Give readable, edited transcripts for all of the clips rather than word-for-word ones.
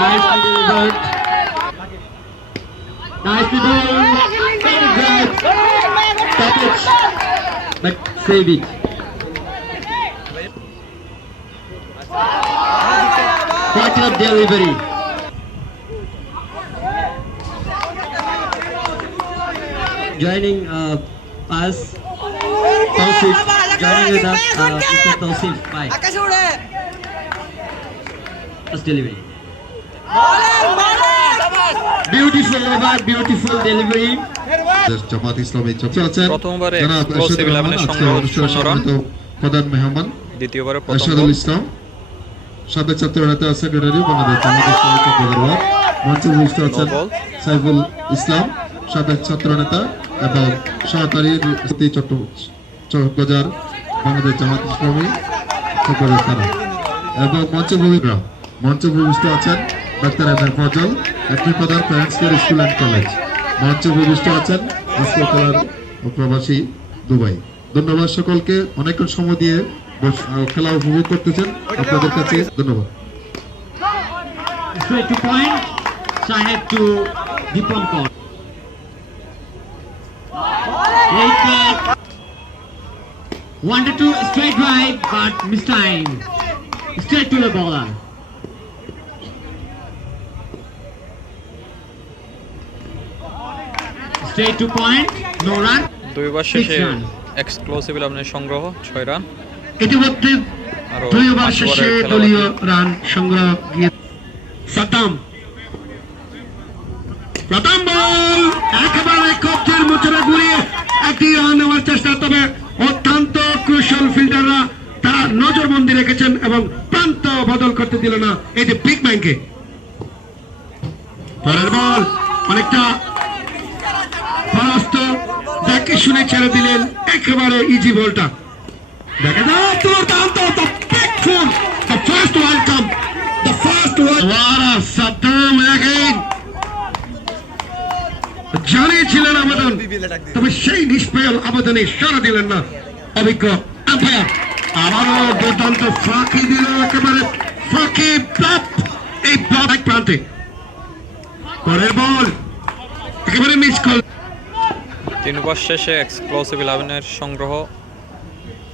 Nicely delivered. Nicely done. Stop it. But save it. Fortunate delivery. Joining us, Tausif. Joining with us, Mr. Tausif. Bye. First delivery. Beautiful over, beautiful delivery. Jamaat Islami চর্চা আছেন প্রথমবারে জনাব exclusive 11 সংগ্রহ 15 run প্রধান মেহমান দ্বিতীয়বারে প্রথম আশাদুল ইসলাম সাবেক ছাত্র নেতা সেক্রেটারি বাংলাদেশ জামাত ইসলামী চট্টগ্রাম মঞ্চে উপস্থিত আছেন সাইফুল ইসলাম সাবেক ছাত্র নেতা এবং সহকারী চট্টগ্রাম বাংলাদেশ জামাত ইসলামী চট্টগ্রাম থানা এবং মঞ্চে উপস্থিত আছেন ডাক্তার এম এ ফজল একটি প্রধান parents care school and college মঞ্চে উপস্থিত আছেন খেলার প্রবাসী দুবাই। ধন্যবাদ সকলকে, অনেকক্ষণ সময় দিয়ে খেলা উপভোগ করতেছেন, আপনাদের কাছে ধন্যবাদ। Straight to point, Shahid to Deepam Kaur. Great catch. 1-2 straight drive, but mistime. Straight to the bowler. Straight to point, no run. দুইবার শেষে এক্সক্লুসিভ 11 সংগ্রহ 6 রান। ইতিমধ্যে আরো দুইবার শেষে দলীয় রান সংগ্রহ গিয়ে সাদ্দাম প্রথম বল একেবারে কবজের মুচড়ে ঘুরিয়ে একটি রান নেওয়ার চেষ্টা, তবে অত্যন্ত কুশল ফিল্ডাররা তারা নজরবন্দি রেখেছেন এবং প্রান্ত বদল করতে দিল না এই যে বিগ ব্যাংকে। পরের বল অনেকটা ফরাস্ত দেখে শুনে ছেড়ে দিলেন একেবারে ইজি বলটা। দেখা যায় দুর্দান্ত the big full, the first welcome, the first one. What a Saddam again. জানিয়েছিলেন আবেদন, তবে সেই নিষ্পেল আবেদনে সাড়া দিলেন না অভিজ্ঞ আম্পায়ার। আবারও দুর্দান্ত ফাঁকি দিল, একেবারে ফাঁকি ব্লক, এই ব্লক এক প্রান্তে। পরের বল একেবারে মিস করল। তিনবার শেষে এক্সক্লুসিভ 11 সংগ্রহ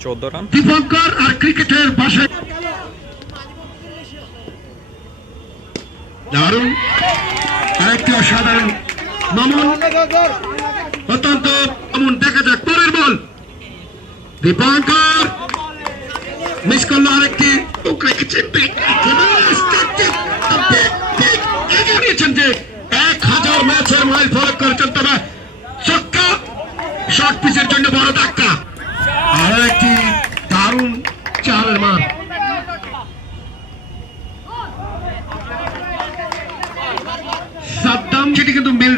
14 রান। দীপঙ্কর আর ক্রিকেটের ভাষায় দারুণ আরেকটি অসাধারণ মামুন, অত্যন্ত মামুন। দেখা যাক পরের বল, দীপঙ্কর মিস করলো আরেকটি। যে 1000 ম্যাচের মাইল ফলক করেছেন, তবে ছক্কা শর্ট পিচের জন্য বড় ধাক্কা। আরো একটি দারুণ চারের মান। সাদ্দাম সেটি কিন্তু মিল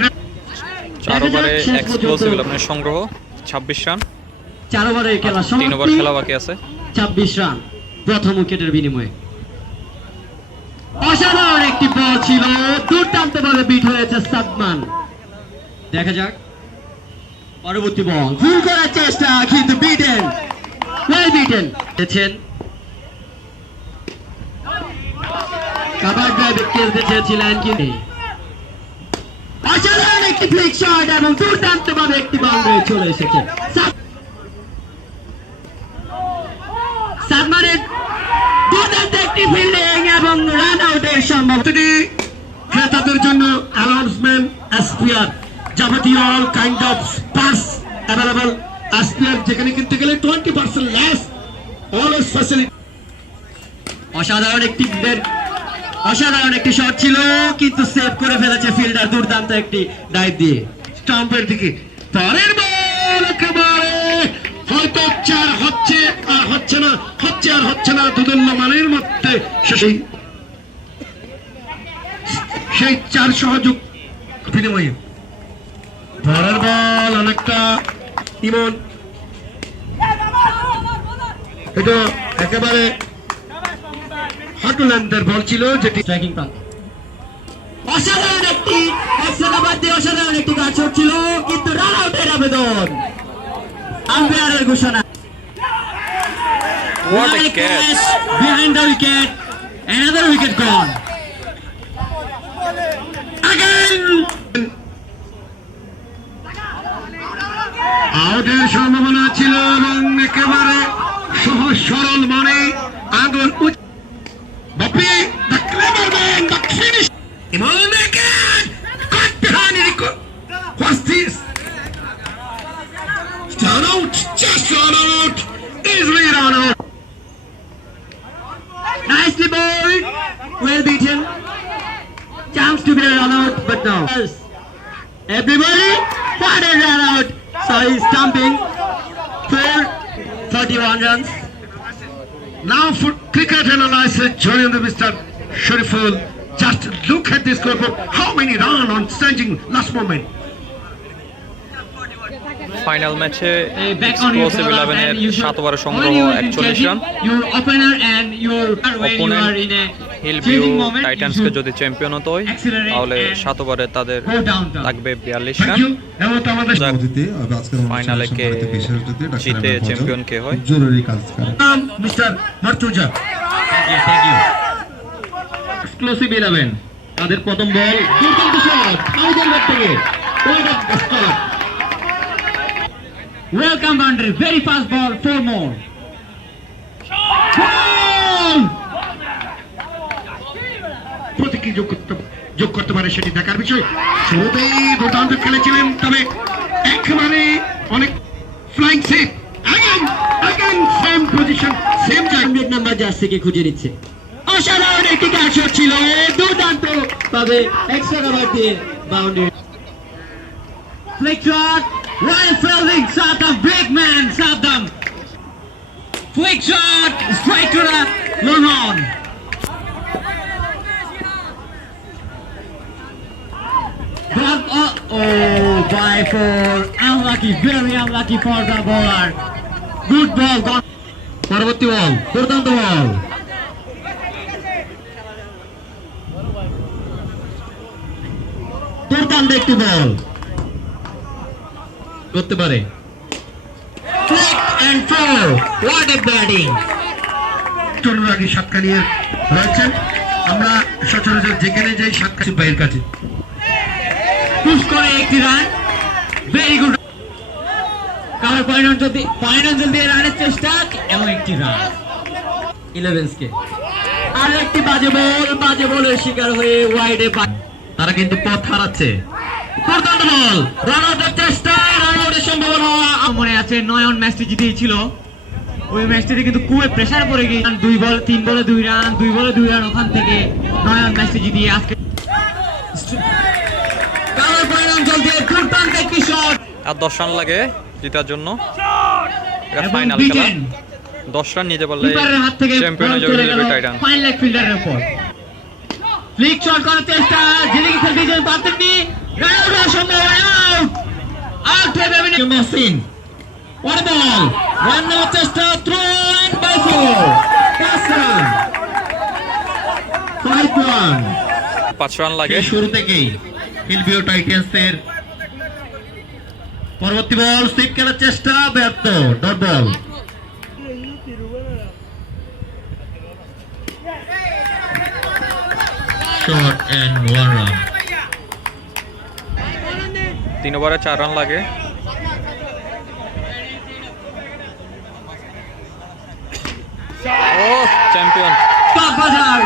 4 ওভারে এক্সক্লুসিভ 11 সংগ্রহ 26 রান। 4 ওভারের খেলা 3 ওভার খেলা বাকি আছে। 26 রান প্রথম উইকেটের বিনিময়ে। অসাধারণ একটি বল ছিল, দুর্দান্ত ভাবে বিট হয়েছে সাদমান। দেখা যাক পরবর্তী বল, ফুল করার চেষ্টা কিন্তু বিটেন, ওয়েল বিটেন। দেখছেন কাভার ড্রাইভে খেলতে চেয়েছিলেন কিন্তু অসাধারণ একটি ফ্লিক শট এবং দুর্দান্ত ভাবে একটি বাউন্ডারি চলে এসেছে সাদমানের। দুর্দান্ত একটি ফিল্ডিং এবং রান আউটের সম্ভাবনা। ক্রেতাদের জন্য অ্যানাউন্সমেন্ট, এসপিআর যাবতীয় all kind of Spurs available. SPR যেখানে কিনতে গেলে 20% লেস, অলওয়েজ ফ্যাসিলিটি। অসাধারণ একটি শট ছিল, কিন্তু সেভ করে ফেলেছে ফিল্ডার দুর্দান্ত একটি ডাইভ দিয়ে স্টাম্পের দিকে। পরের বল একেবারে হয়তো 4 হচ্ছে আর হচ্ছে না, হচ্ছে আর হচ্ছে না, দুদুল্য মানের মধ্যে সেই 4 সহযোগ বিনিময়ে। পরের বল অনেকটা ইমন, এটা একেবারে হাটুল্যান্ডের বল ছিল, যেটি স্ট্রাইকিং প্রান্ত। অসাধারণ একটি অসাধারণ একটি কাজ ছিল, কিন্তু রান আউটের আবেদন, আম্পায়ারের ঘোষণা। What a catch behind the wicket, another wicket. wicket gone. Again! আউটের সম্ভাবনা ছিল এবং একেবারে সহজ সরল মনে আগুন বাপি the clever man the finish Imran again cut behind it what's this run out just run out easily run out Nicely bowled. Well beaten. Chance to be a run out, but no. Everybody, what a run out. So he's stumping for 31 runs. now for cricket analysis joining the Mr. Shariful just look at this scoreboard how many run on staging last moment final ম্যাচে Back on your explosive bowler 11 এর and you should 7 ওভারে সংগ্রহ only 41 run. your opener and your when you Opponent are in a Hillview chasing moment, you টাইটান্সকে should যদি champion হতে হয় accelerate তাহলে and 7 ওভারে তাদের go down. লাগবে 42 thank রান। you এবং তো আমাদের যাক, অতিথি আজকের ফাইনালে কে জিতে চ্যাম্পিয়ন কে হয় জরুরি কাজ করে মিস্টার মার্তুজা Thank you. এক্সক্লুসিভ 11 তাদের প্রথম বল দুর্দান্ত শট আউটের ব্যাট থেকে wide of stop Welcome boundary. Very fast ball. 4 more. গোল প্রতি কি যোগ করতে পারে সেটি দেখার বিষয় শুরুতেই দুর্দান্ত খেলেছিলেন তবে একেবারে অনেক flying save again same position same জায়গা 100 নাম্বার জার্সিকে খুঁজে নিচ্ছে অসাধারণ একটি ক্যাচ ছিল দুর্দান্ত তবে এক্সট্রা কভার দিয়ে boundary Flick shot Ryan Fielding Saddam big man Saddam flick shot straight to the long on but by for unlucky very unlucky for the bowler good ball gone পরবর্তী বল দুর্দান্ত বল দুর্দান্ত একটি ball করতে পারে flick and four what a batting অনুরাগী সাতকানিয়া রয়েছেন আমরা সচরাচর যেখানে যাই সাতকানি ভাইয়ের কাছে পুশ করে একটি run very good cover point দিয়ে রানের চেষ্টা এবং একটি রান 11 কে আর একটি বাজে বলের শিকার হয়ে ওয়াইডে তারা কিন্তু পথ হারাচ্ছে দুর্দান্ত বল রান আউটের চেষ্টা রান আউটের সম্ভাবনা মনে আছে নয়ন ম্যাচটি জিতেছিল ওই ম্যাচটিতে কিন্তু খুবই প্রেসার পড়ে গিয়ে 2 বল 3 বলে 2 রান 2 বলে 2 রান ওখান থেকে নয়ন ম্যাচটি জিতিয়ে আজকে কাভার পয়েন্ট অঞ্চল দিয়ে দুর্দান্ত একটি শট আর 10 রান লাগে জেতার জন্য এটা এবং ফাইনাল খেলা 10 রান নিতে পারলে কিপারের হাত থেকে চ্যাম্পিয়ন হয়ে যাবে হিলভিউ টাইটান্স ফাইন লেগ ফিল্ডারের উপর ফ্লিক শট করার চেষ্টা যিনি খেলতে গিয়ে পারতেননি রান আউট সম্ভাবনা আউট হয়ে যাবেন মহসিন ওয়ান বল রান নেওয়ার চেষ্টা throw and bye 4 plus run 5 run লাগে শুরু থেকেই হিলভিউ টাইটান্সের পরবর্তী বল সুইপ খেলার চেষ্টা ব্যর্থ dot ball shot and 1 run 3 ওভারে 4 রান লাগে ও চ্যাম্পিয়ন কক্সবাজার